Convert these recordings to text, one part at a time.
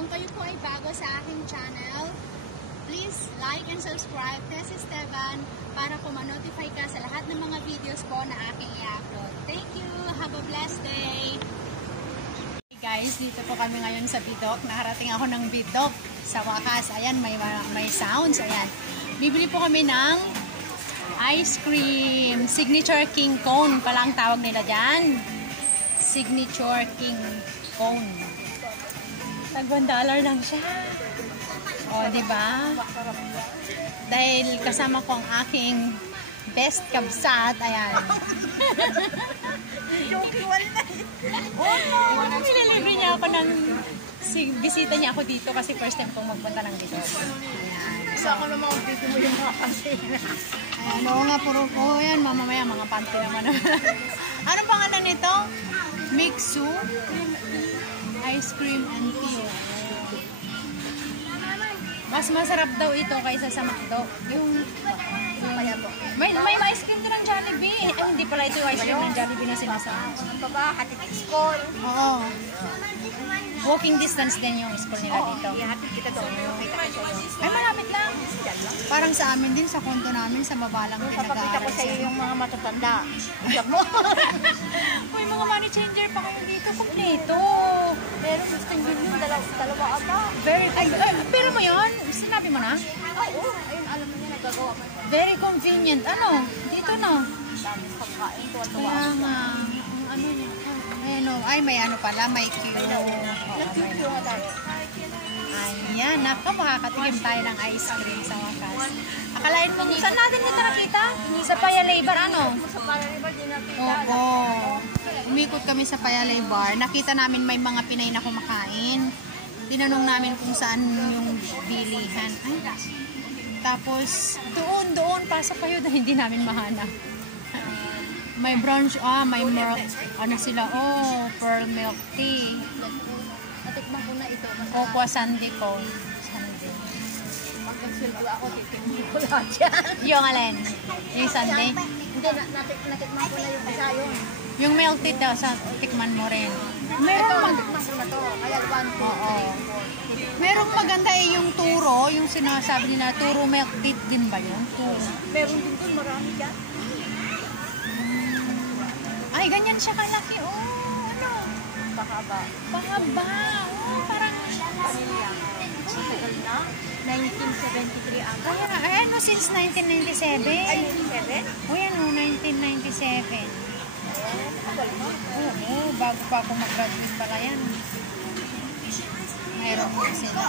Kung kayo po ay bago sa aking channel, please like and subscribe, Tess Esteban, para po ma-notify ka sa lahat ng mga videos po na aking i-upload. Thank you! Have a blessed day! Hey guys, dito po kami ngayon sa Bidok. Nakarating ako ng Bidok. Sa wakas, ayan, may sounds. Ayan. Bibili po kami ng ice cream. Signature King Cone pala ang tawag nila dyan. Signature King Cone. Tag $1 lang siya. O, diba? Dahil kasama ko ang aking best kabsat. Ayan. Nililibre niya ako ng bisita niya ako dito kasi first time kong magpunta ng dito. Ayan. Gusto ako naman kung dito mo yung mga panty na. Ayan, oo nga, puro ko yan. Mamamaya, mga panty naman. Anong pangalan nito? Mixu Ice Cream and Tea. Mas masarap daw ito kaysa sa McDo. May ice cream din ng Jollibee. Ay, hindi pala ito yung ice cream ng Jollibee na sinasabi. Ang baba, Hatid School. Oo. Walking distance din yung school nila dito. Ihatid kita doon. Ay, malapit lang. Parang sa amin din, sa kondo namin, sa mabalang Papakita ko sa iyo yung mga matatanda. Iyak mo. Uy, mga money changer pa kayo dito. Kompleto. Pero gusto nyo yun, dalawa aba. Pero mo yun? Sinabi mo na? Oo, ayun, alam mo niya, nagagawa mo. Very convenient. Ano? Dito no? Dami pagkain, tuwa-tuwa. Kaya nga. Ano niya? Ano? Ay, may ano pala. May queue. Nag-cute yung nga tayo. Ayan. Naku, makakatikim tayo ng ice cream sa wakas. Akalain mo, saan natin dito nakita? Sa Payalay Bar, ano? Sa Payalay Bar, di nakita. Oo. Umikot kami sa Payalay Bar. Nakita namin may mga Pinay na kumakain. Tinanong namin kung saan yung bilihan. Ay, tapos, doon, pasok kayo dahil hindi namin mahanap. May brunch, may milk, ano sila, pearl milk tea. Natikman ko na ito. Cocoa sundae ko. Sundae. Magkasildo ako, titikman ko lahat yan. Yung alin? Yung sundae? Hindi, natikman ko na yung isa yun. Yung milk tea daw, tikman mo rin. Meron natikman ko na to. Kaya 1, 2, 3, 4. Merong maganda yung turo, yung sinasabi nila, turo milk tea din ba yun? Meron din dun, marami dyan. Ay, ganyan siya kalaki. Ano? Pakaba. Parang Pamilya. Tagal na. 1973 ang. kaya, since 1997. Ay, 97? O yan 1997. Oo, bago pa ako mag-graduate pala yan. Mayroon po sila,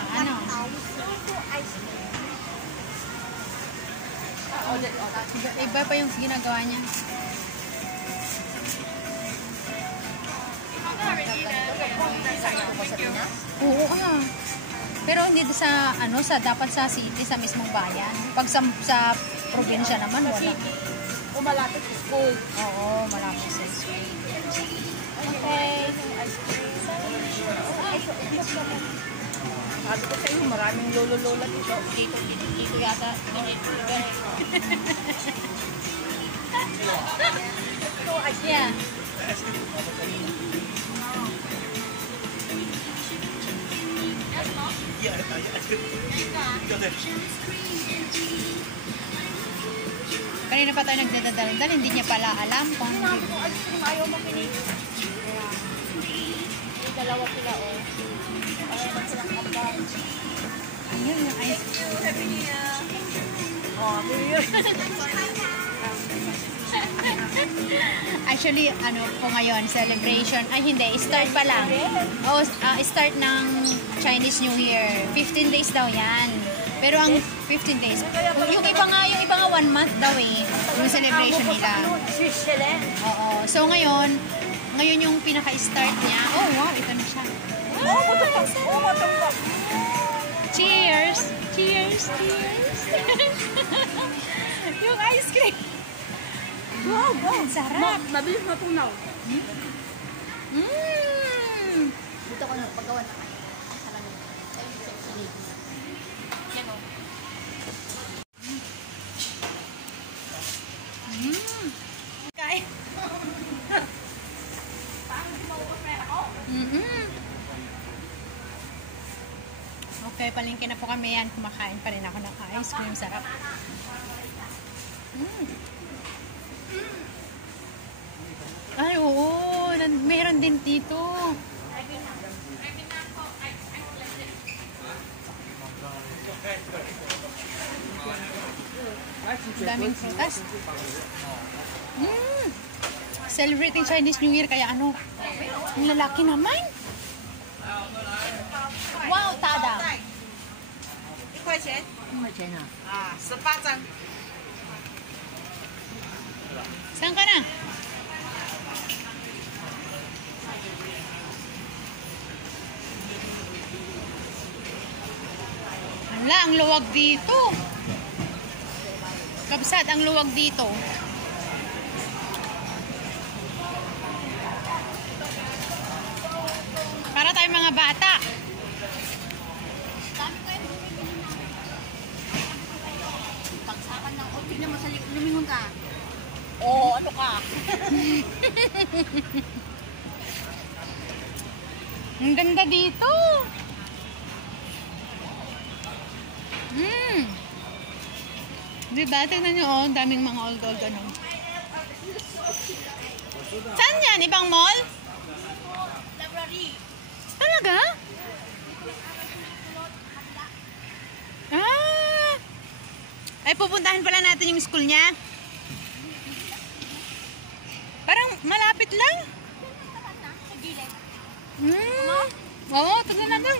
iba pa yung ginagawa niya. Oo, pero hindi sa dapat sa city, sa mismong bayan. Pag sa probinsya naman wala. O malapit sa school. Oo, malapit sa school. Okay. Sabi ko sa iyo, maraming lolo-lola dito. Dito yata. Yeah. Kanina pa tayo nagdadaldal, hindi niya pala alam kung ayaw mo pinili. Dalawa sila ayun yung ice cream. Actually, po ngayon, celebration. Ay, hindi. Start pa lang. Start ng Chinese New Year. 15 days daw yan. Pero ang 15 days, yung iba nga 1 month daw yung celebration nila. Oo. So, ngayon yung pinaka-start niya. Oh, wow. Ito na siya. Cheers! Cheers! Cheers! Yung ice cream. Wow, sarap. Mabilis matunaw. Dito ko paggawa na kayo. Kain. Kaya palengke na po kami yan. Kumakain pa rin ako ng ice cream. Sarap. Ay, oo. Meron din dito. Daming prutas. Celebrating Chinese New Year. Kaya ano, ang lalaki naman. Wow, tada. 1块钱啊，18张。 Saan ka na? Hala, ang luwag dito. Kabsat, ang luwag dito. Para tayong mga bata. Pagsakan ng ulti na masalik, lumingon ka. Oo, ano ka? Ang ganda dito. Diba? Tingnan nyo, oh. Ang daming mga old ano. Saan yan? Ibang mall? Library. Talaga? Ah! Ay, pupuntahan pala natin yung school niya. Parang malapit lang. Sa gilid. Oo, tignan natin.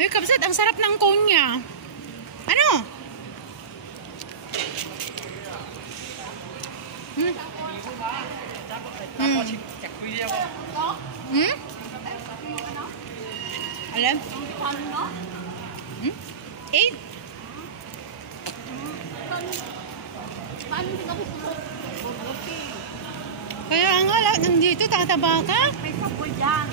Ay, kapsat, ang sarap ng cone niya. Ano? Alam? 8? Paano hindi ka pupunod? Kaya nga, lahat nandito, tataba ka. May sabol dyan.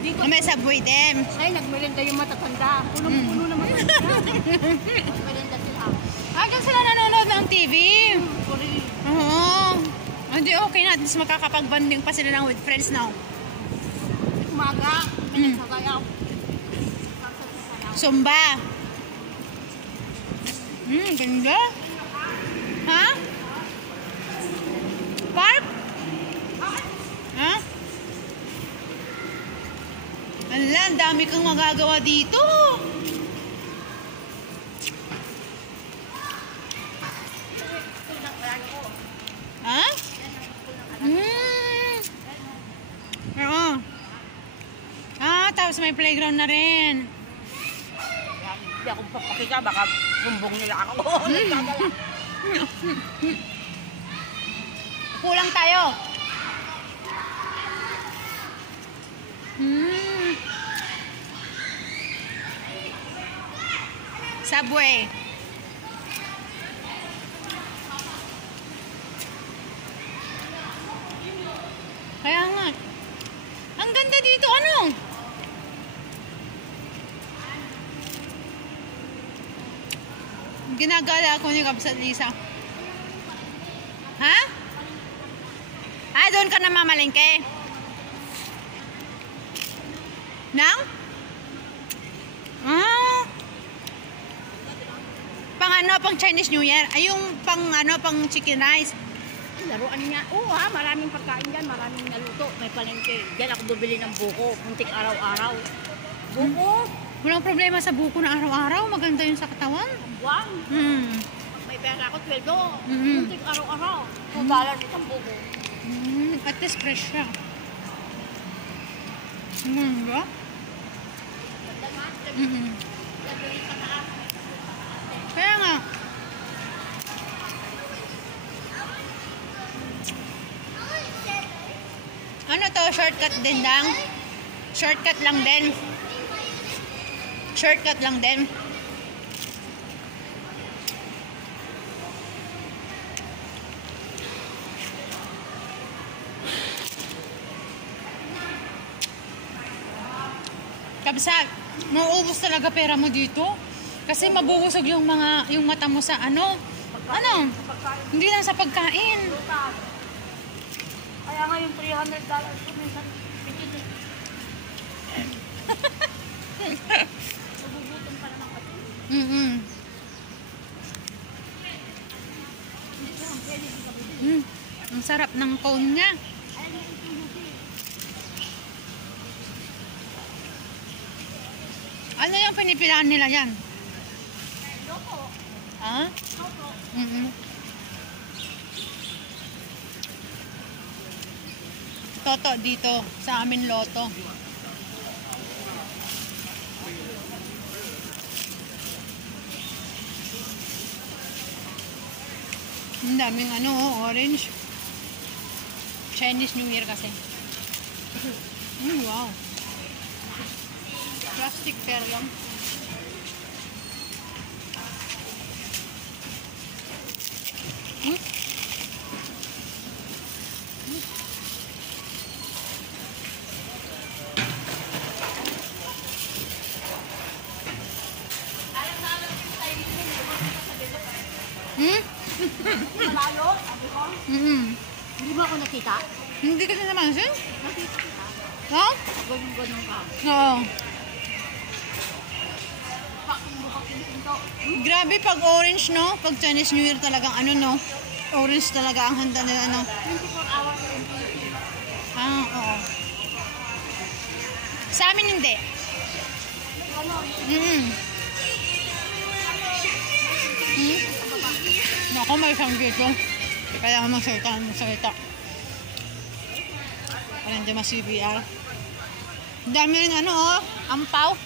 Dito. May subway din. Ay, nagmerenda yung matatanda. Punong-puno naman yan. Nagmerenda sila. Hanggang sila nanonood ng TV. Puri. Oo. Hindi, okay na. At least makakapag-banding pa sila ng with friends now. Umaga, may nagsagayaw. Zumba. Ganda. Ha? Park? Ha? Ala, ang dami kang magagawa dito. Ha? Oo. Tapos may playground na rin. Hindi ako papakika, baka sumbong nila ako. Kulang tayo. Subway. Kaya nga. Ang ganda dito, ano? Ginagala ako ni Kapsat Lisa. Ha? Doon ka na mamalengke. Nang? Pang ano, pang Chinese New Year? Ay, yung pang ano, pang chicken rice. Laruan niya. Oo ha, maraming pagkain dyan, maraming naluto. May palengke. Diyan ako bubili ng buko. Muntik araw-araw. Buko. Walang problema sa buko na araw-araw. Maganda yun sa katawan. Buwan. Pag may pera ako, 12. Muntik araw-araw. $2 isang buko. At least fresh siya. Ganda. Kaya nga. Ano to? Shortcut din lang? Shortcut lang din. Shortcut lang din. Kabsat, mauubos talaga pera mo dito. Kasi mabubusog yung mata mo sa ano? Hindi lang sa pagkain. Kaya nga yung $300 ko minsan Nagugutom pa naman kasi. Mm-mm. Ang sarap ng cone nga. Ano yung pinipilaan nila yan? Loko. Ha? Loko. Mm-mm. Toto dito sa amin loto. Ang daming orange. Chinese New Year kasi. Wow. Plastic pear lang. Malalo, sabi ko. Hindi mo ako nakita? Hindi kasi namansin. Nakita kita. Ha? Ganun-ganun ka. Oo. Pakong-bukak yung pinto. Grabe pag orange, no? Pag Chinese New Year talagang no? Orange talaga ang handa nila, no? 24 hours in Philippines. Oo. Sa amin hindi. Naku, may isang dito. Kaya magsalita. Parang dyan mas-CBR. Ang dami rin ampaw.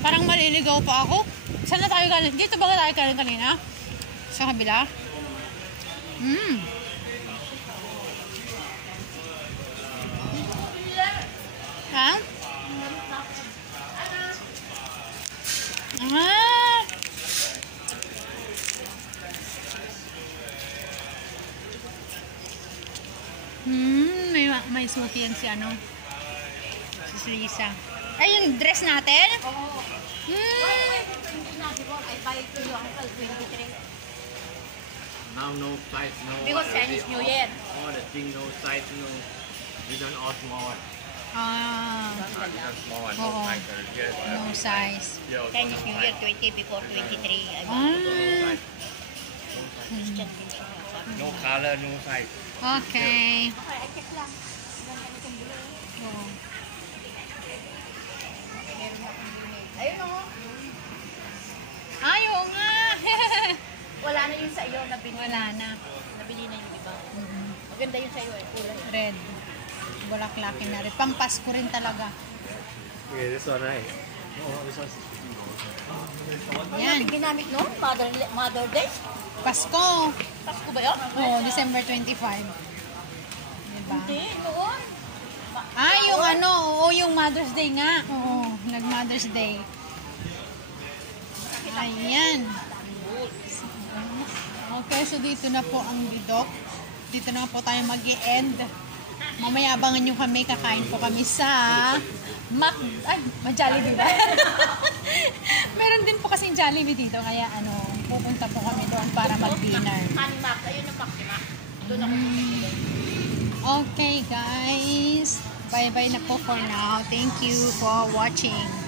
Parang maliligaw pa ako. Saan na tayo galing? Dito ba tayo galing kanina? Sa kabila? Ha? May suki yan si si Lisa. Ay, yung dress natin? Oo. I buy it to you, Uncle, 23. Now no size, no. Because Chinese New Year. All the thing no size, no. This one all small. This one small one, no Oo. size. Yes, No size. yeah, Chinese New Year, 20 before 23. I Christian din siya. No color, no size. Okay. Okay, I check lang. Ganda nitong blue. Oo. Meron akong donate. Ayun o. Ayaw nga. Wala na yun sa iyo. Wala na. Nabili na yung iba. Maganda yun sa iyo eh. Kulay. Red. Bulaklaki na rin. Pampasko rin talaga. Okay, this one right. Ano Yan. natin ginamit noon? Mother Day? Pasko. Pasko ba yun? Oo, December 25. Diba? Hindi, noon. Yung oo, yung Mother's Day nga. Oo, nag-Mother's Day. Ayan. Okay, so dito na po ang bidok. Dito na po tayo mag-i-end. Mamaya abangan nyo kami, kakain po kami sa Jollibee ba? Meron din po kasing Jollibee dito, kaya pupunta po kami doon para mag-dinner. Animax, ayun yung Maximax. Doon ako Okay guys, bye-bye na po for now. Thank you for watching.